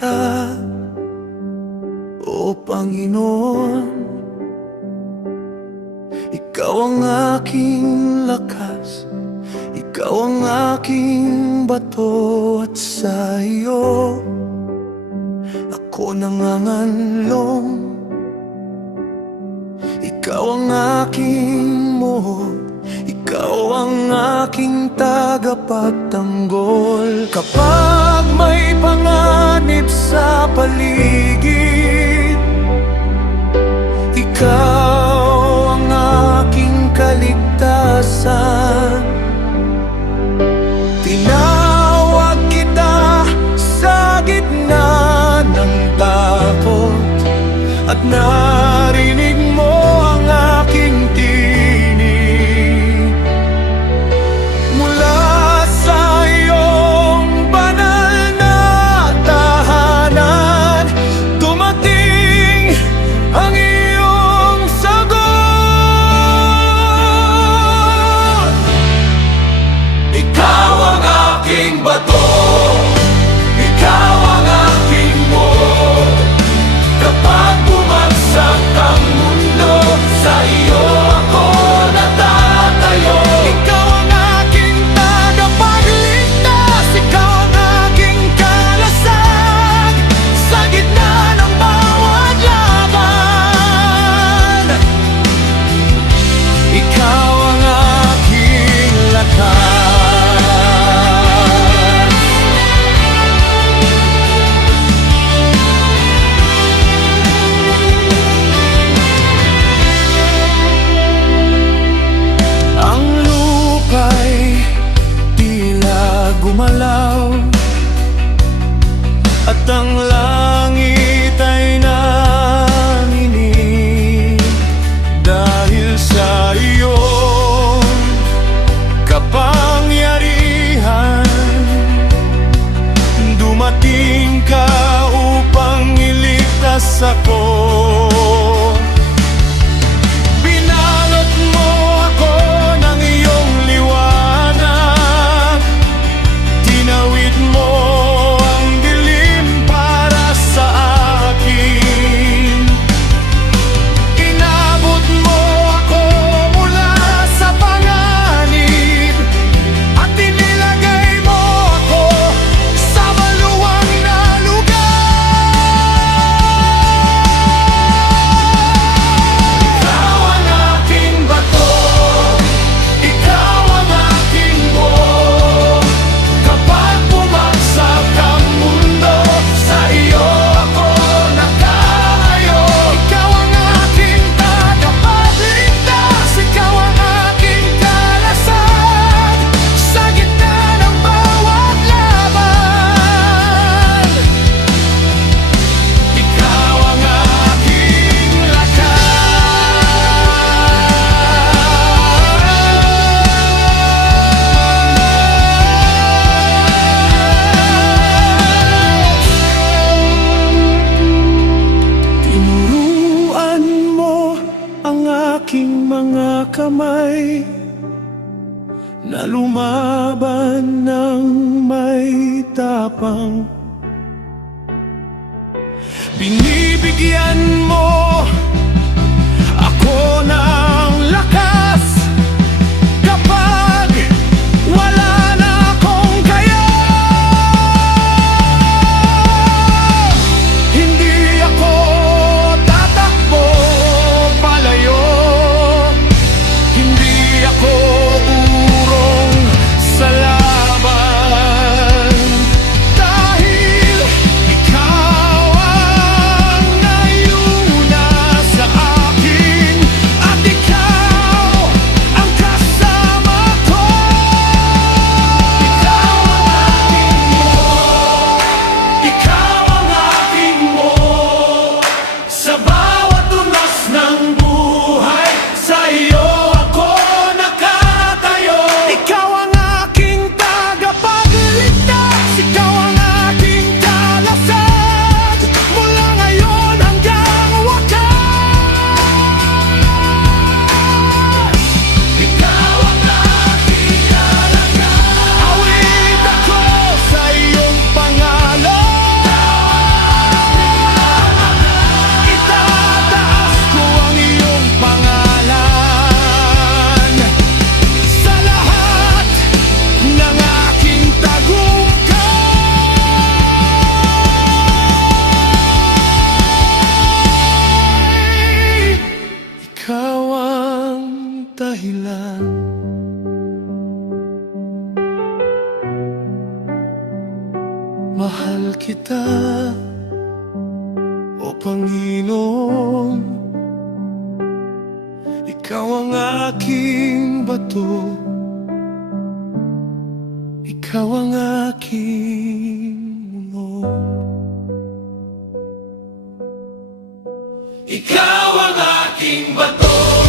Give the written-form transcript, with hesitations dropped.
kita, O Panginoon. Ikaw ang aking lakas, Ikaw ang aking bato, at sa iyo ako nanganganlong. Ikaw ang aking muhod, Ikaw ang aking tagapagtanggol. Kapag may panganib sa paligid, Ikaw ang aking kaligtasan. Tinawag kita sa gitna ng takot, at narinig mo ang aking tinig. Mula sa iyong banal na tahanan, dumating ang iyong sagot. Ikaw ang aking bato, Ikaw ang aking mood. Kapag bumagsak ang mundo, sa iyo ako natatayo. Ikaw ang aking tagapagligtas, Ikaw ang aking kalasag, sa gitna ng bawat laban. Ikaw ang aking lakas. Gumalaw at ang langit ay nanginig dahil sa iyong kapangyarihan. Dumating ka upang iligtas ako. Binalot mo ako ng iyong liwanag, tinawid mo ang dilim para sa akin. Inabot mo ako mula sa panganib, at inilagay mo ako sa maluwang na lugar. Ikaw ang aking bato, Ikaw ang aking buo. Kapag bumagsak ang mundo, sa iyo ako nakatayo. Ikaw ang aking tagapagligtas, Ikaw ang aking kalasag, sa gitna ng bawat laban. Ikaw ang aking Tinuruan mo ang aking mga kamay na lumaban ng may tapang. Binibigyan mo ako ng lakas kapag wala na akong kaya. Hindi ako tatakbo palayo, hindi ako urong sa laban, dahil ikaw ang nayuna Panginoon, Ikaw ang aking bato, Ikaw ang aking mundo. Ikaw ang aking bato,